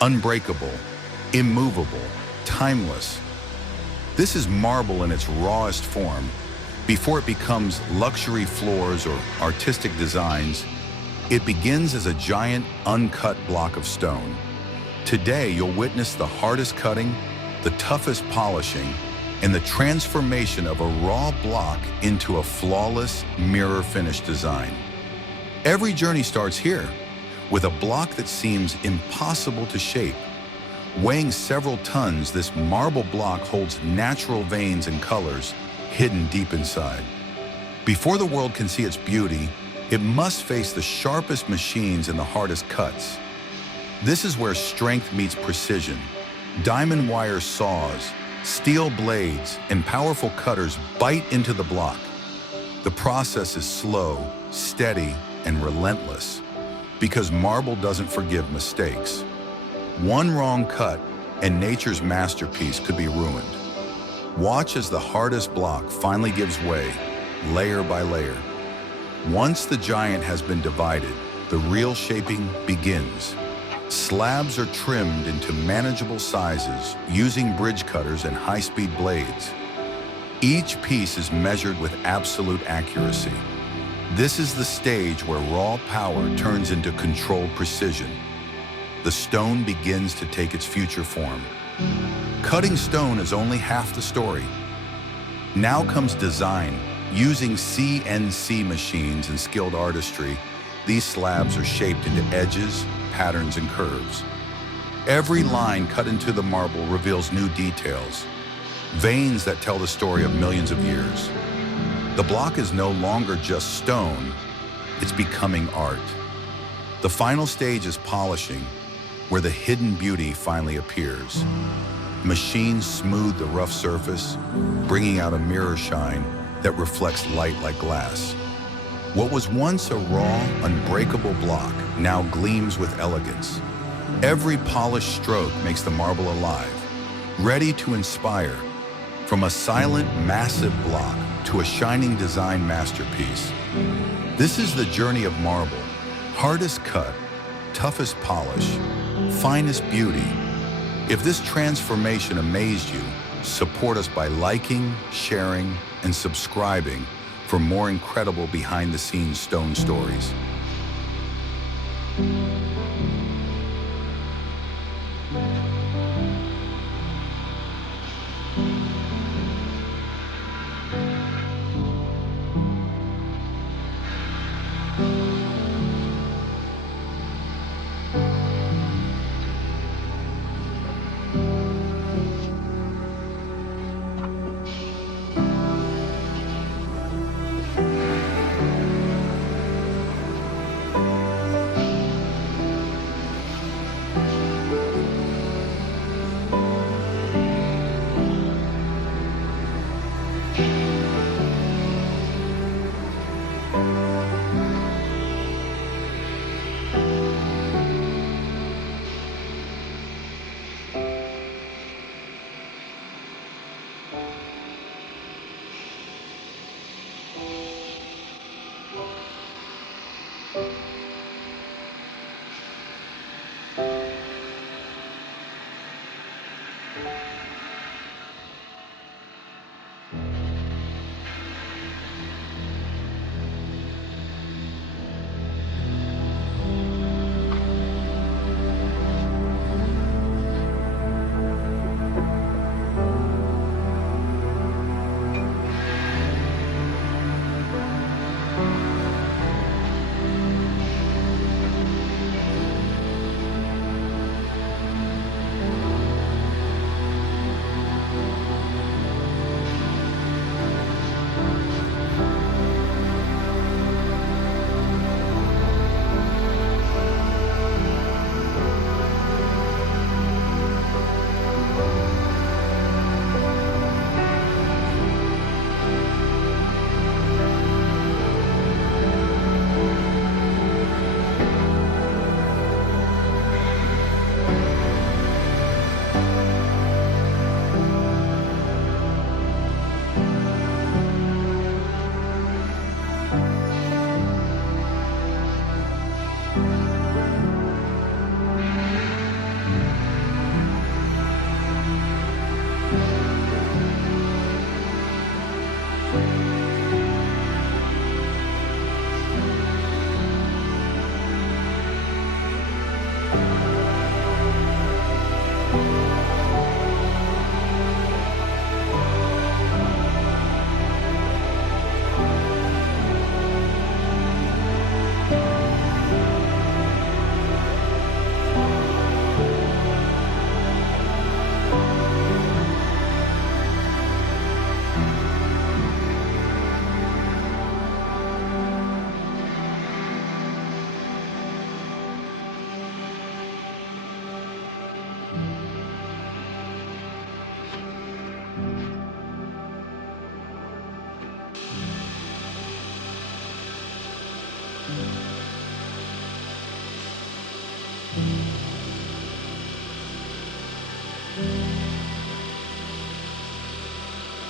unbreakable, immovable, timeless. This is marble in its rawest form. Before it becomes luxury floors or artistic designs, it begins as a giant, uncut block of stone. Today, you'll witness the hardest cutting, the toughest polishing, and the transformation of a raw block into a flawless, mirror-finished design. Every journey starts here, with a block that seems impossible to shape. Weighing several tons, this marble block holds natural veins and colors hidden deep inside. Before the world can see its beauty, it must face the sharpest machines and the hardest cuts. This is where strength meets precision. Diamond wire saws, steel blades, and powerful cutters bite into the block. The process is slow, steady, and relentless, because marble doesn't forgive mistakes. One wrong cut, and nature's masterpiece could be ruined. Watch as the hardest block finally gives way, layer by layer. Once the giant has been divided, the real shaping begins. Slabs are trimmed into manageable sizes using bridge cutters and high-speed blades. Each piece is measured with absolute accuracy. This is the stage where raw power turns into controlled precision. The stone begins to take its future form. Cutting stone is only half the story. Now comes design. Using CNC machines and skilled artistry, these slabs are shaped into edges, patterns, and curves. Every line cut into the marble reveals new details, veins that tell the story of millions of years. The block is no longer just stone, it's becoming art. The final stage is polishing, where the hidden beauty finally appears. Machines smooth the rough surface, bringing out a mirror shine that reflects light like glass. What was once a raw, unbreakable block now gleams with elegance. Every polished stroke makes the marble alive, ready to inspire. From a silent, massive block to a shining design masterpiece. This is the journey of marble. Hardest cut, toughest polish, finest beauty. If this transformation amazed you, support us by liking, sharing, and subscribing for more incredible behind-the-scenes stone stories.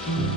Don't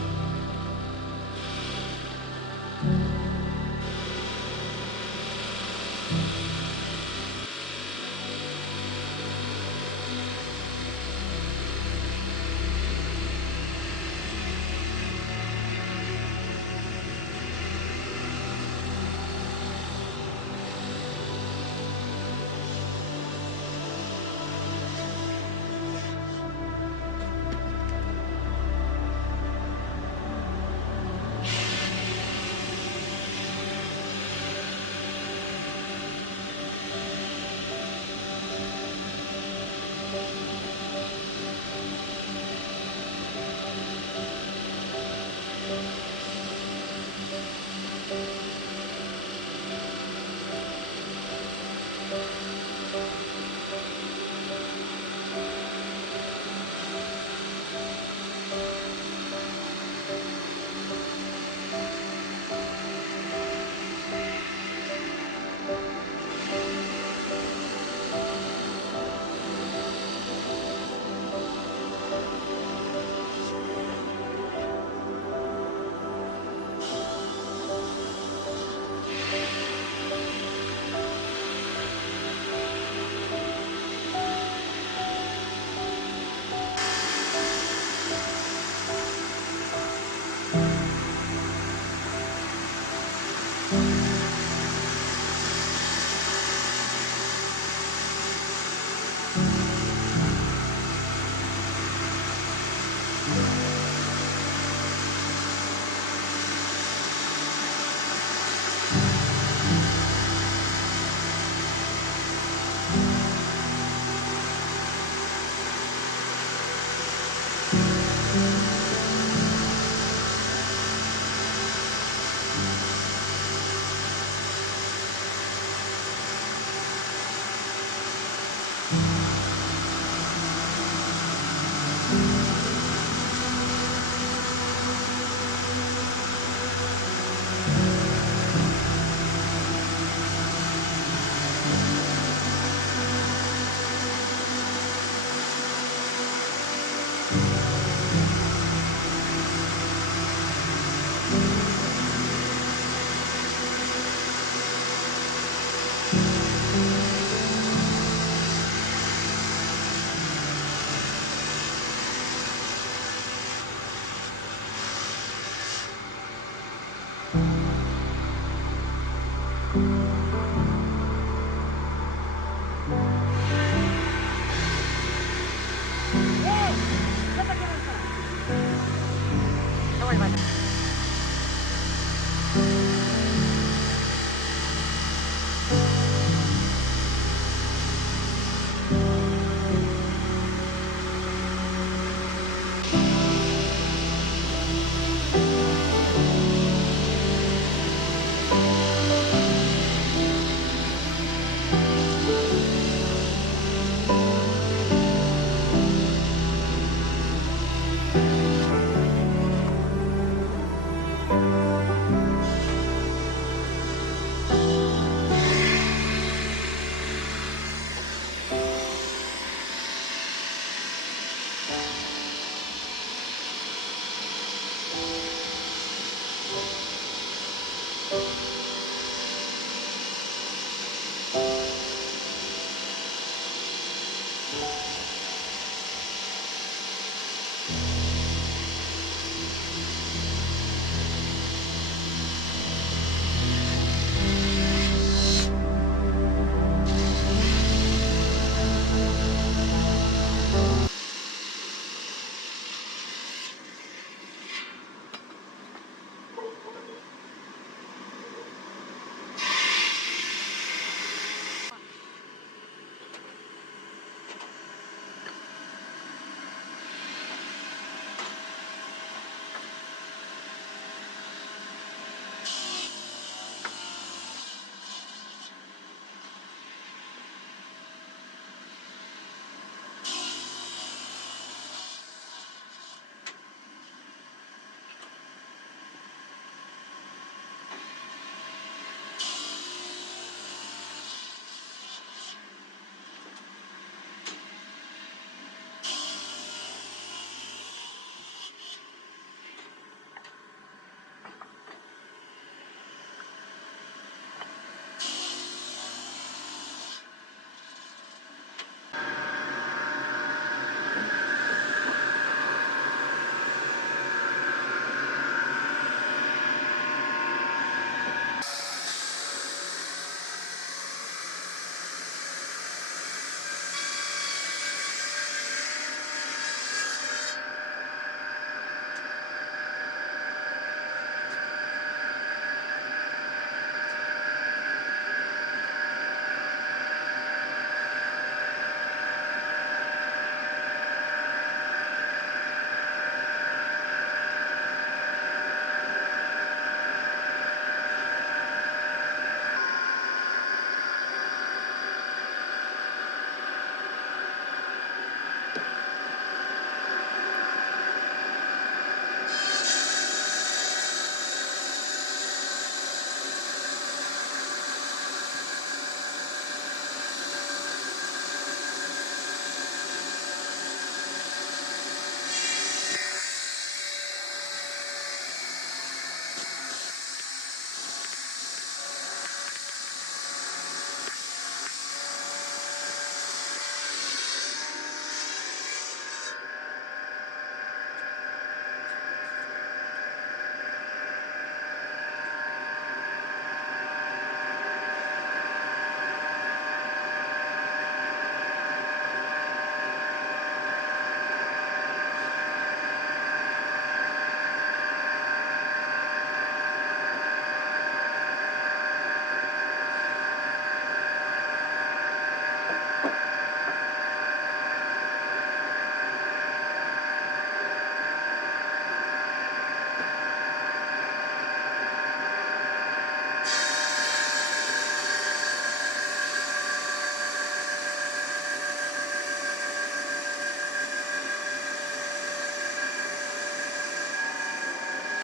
worry about it.